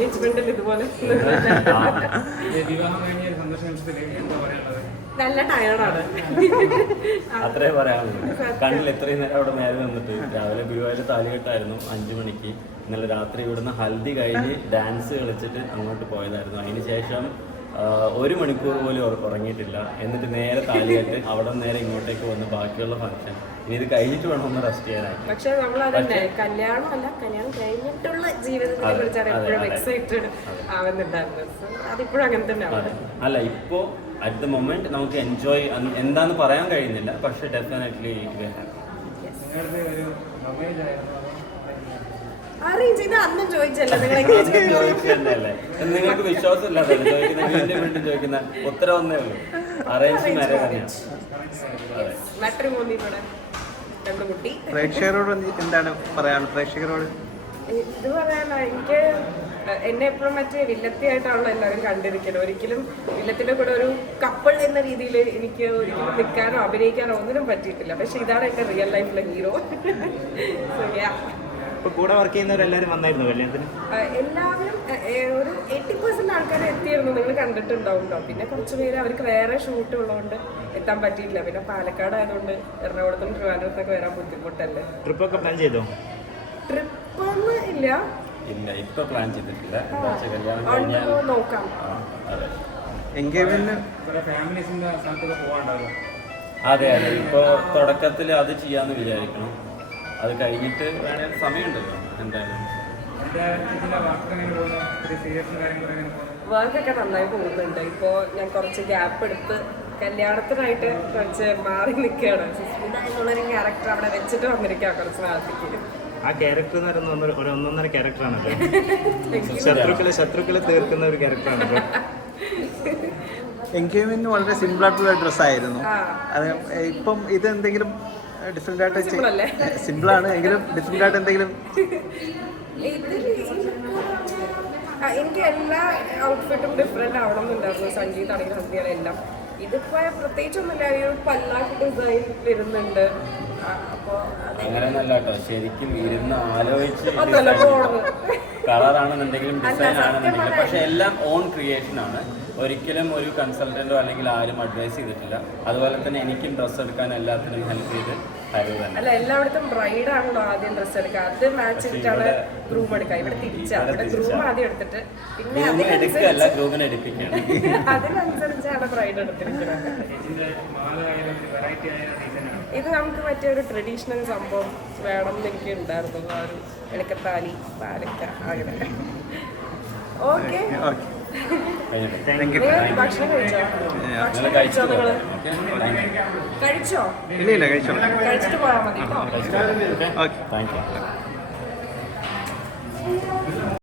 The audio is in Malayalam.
എൻഗേജ്മെന്റിൽ ഇതുപോലെ നല്ല ടയർഡാണ്. അത്രേ പറയാനുള്ളൂ. കണ്ണിൽ എത്രയും നേരം അവിടെ മേലെ നിന്നിട്ട് രാവിലെ ഗുരുവായൂർ താലികെട്ടായിരുന്നു 5 മണിക്ക്. ഇന്നലെ രാത്രി ഇവിടുന്ന് ഹൽദി കഴിഞ്ഞ് ഡാൻസ് കളിച്ചിട്ട് അങ്ങോട്ട് പോയതായിരുന്നു. അതിന് ശേഷം 1 മണിക്കൂർ പോലും ഉറങ്ങിയിട്ടില്ല. എന്നിട്ട് നേരെ താലികെട്ട് അവിടെ നേരെ ഇങ്ങോട്ടേക്ക് വന്ന് ബാക്കിയുള്ള ഫംഗ്ഷൻ. ഇനി ഇത് കഴിഞ്ഞിട്ട് വേണം ഒന്ന് റെസ്റ്റ് ചെയ്യാനായിട്ട്. പക്ഷെ നമ്മൾ അതന്നെ കല്യാണം കഴിഞ്ഞിട്ടുള്ള ജീവിതത്തിനെ കുറിച്ചാണ് എപ്പോഴും എക്സൈറ്റഡ് ആവുന്നുണ്ടായിരുന്നത്. അതിപ്പോഴും അങ്ങനെ തന്നെ അല്ല, ഇപ്പോ അറ്റ് ദ മൊമെന്റ് നമുക്ക് എൻജോയ് എന്താന്ന് പറയാൻ കഴിയുന്നില്ല. പക്ഷെ ഡെഫിനറ്റ്ലി നിങ്ങൾക്ക് വിശ്വാസം ഇല്ലാതെ വീണ്ടും ചോദിക്കുന്ന ഉത്തരം ഒന്നേ ഉള്ളൂ. അറേഞ്ച് മാരേജ് തന്നെയാണ്. പ്രേക്ഷകരോട് എന്താണ് പറയാനുള്ളത്? പ്രേക്ഷകരോട് ഇത് പറയാനോ, എനിക്ക് എന്നെ എപ്പോഴും മറ്റേ വില്ലത്തിയായിട്ടാണല്ലോ എല്ലാവരും കണ്ടിരിക്കുന്നത്. ഒരിക്കലും വില്ലത്തിന്റെ കൂടെ ഒരു കപ്പിൾ എന്ന രീതിയിൽ എനിക്ക് ഒരിക്കലും നിൽക്കാനോ അഭിനയിക്കാനോ ഒന്നിനും പറ്റിയിട്ടില്ല. പക്ഷെ ഇതാണ് എന്റെ റിയൽ ലൈഫിലെ ഹീറോ. കൂടെ വർക്ക് ചെയ്യുന്നവരെല്ലാവരും വന്നായിരുന്നു കല്യാണത്തിന്? എല്ലാവരും ഒരു 80% ആൾക്കാർ എത്തിയിരുന്നു. നിങ്ങൾ കണ്ടിട്ടുണ്ടാവുമല്ലോ. പിന്നെ കുറച്ച് പേര് അവർക്ക് വേറെ ഷൂട്ട് ഉള്ളതുകൊണ്ട് എത്താൻ പറ്റിയില്ല. പിന്നെ പാലക്കാട് ആയതുകൊണ്ട് എറണാകുളത്തും ട്രിവാൻഡ്രത്തൊക്കെ വരാൻ ബുദ്ധിമുട്ടല്ലേ. ട്രിപ്പൊക്കെ പ്ലാൻ ചെയ്തോ? ട്രിപ്പൊന്നും ഇല്ല, ഇപ്പൊ പ്ലാൻ ചെയ്തിട്ടില്ല. നോക്കാം. അതെ അതെ, ഇപ്പൊ തുടക്കത്തിൽ അത് ചെയ്യാന്ന് വിചാരിക്കണം. അത് കഴിഞ്ഞിട്ട് വേണേൽ സമയമുണ്ടല്ലോ എന്തായാലും. വർക്കൊക്കെ നന്നായി പോകുന്നുണ്ട്. ഇപ്പോൾ ഞാൻ കുറച്ച് ഗ്യാപ്പ് എടുത്ത് കല്യാണത്തിനായിട്ട് കുറച്ച് മാറി നിൽക്കുകയാണ്. സുസ്മിത എന്നുള്ളൊരു ക്യാരക്ടർ അവിടെ വെച്ചിട്ട് വന്നിരിക്കുക കുറച്ച് നാളത്തേക്ക്. ആ ക്യാരക്ടർ എന്ന് പറയുന്നത് ഒരു ഒന്നൊന്നര ക്യാരക്ടറാണല്ലോ. ശത്രുക്കളെ തീർക്കുന്ന ഒരു ക്യാരക്ടറാണല്ലോ. എൻഗേജ്മെന്റ് വളരെ സിമ്പിൾ ആയിട്ടുള്ള ഡ്രസ്സായിരുന്നു. അത് ഇപ്പം ഇത് എന്തെങ്കിലും ഡിഫറെന്റ് ആയിട്ട് സിമ്പിളാണ് എങ്കിലും ഡിഫറെന്റ് ആയിട്ട് എന്തെങ്കിലും? എനിക്ക് എല്ലാ ഔട്ട്ഫിറ്റും ഡിഫറെന്റ് ആവണം എന്നുണ്ടായിരുന്നു. സംഗീതാണെങ്കിൽ ഹൽദിയാണ് എല്ലാം. ഇതിപ്പോ പ്രത്യേകിച്ചൊന്നുമില്ല. ഒരു പല്ലാക്ക് ഡിസൈൻ വരുന്നുണ്ട്. അങ്ങനെയൊന്നല്ല കേട്ടോ, ശരിക്കും ഇരുന്ന് ആലോചിച്ച് കളറാണെന്നുണ്ടെങ്കിലും ഡിസൈൻ ആണെന്നുണ്ടെങ്കിലും പക്ഷെ എല്ലാം ഓൺ ക്രിയേഷൻ ആണ്. ഒരിക്കലും ഒരു കൺസൾട്ടന്റോ അല്ലെങ്കിൽ ആരും അഡ്വൈസ് ചെയ്തിട്ടില്ല. അതുപോലെ തന്നെ എനിക്കും ഡ്രസ്സ് എടുക്കാൻ എല്ലാത്തിനും ഹെൽപ്പ് ചെയ്ത് അല്ല, എല്ലായിടത്തും ബ്രൈഡ് ആണല്ലോ ആദ്യം ഡ്രസ്സ് എടുക്കുക. അത് മാച്ച് ചെയ്തിട്ടാണ് ഗ്രൂം എടുക്കുക. ഇവിടെ തിരിച്ചാണ്. ഇവിടെ ഗ്രൂം ആദ്യം എടുത്തിട്ട് പിന്നെ അതിനനുസരിച്ചാണ് ബ്രൈഡ് എടുത്തിരിക്കുന്നത്. ഇത് നമുക്ക് മറ്റേ ഒരു ട്രഡീഷണൽ സംഭവം വേണം എന്ന് എനിക്ക് ഉണ്ടായിരുന്നു. ആ ഒരു എളുക്കത്താലി പാലക്ക അങ്ങനെ. ഓക്കെ, ഭക്ഷണം കഴിച്ചോ? കഴിച്ചിട്ട് പോയാൽ മതി.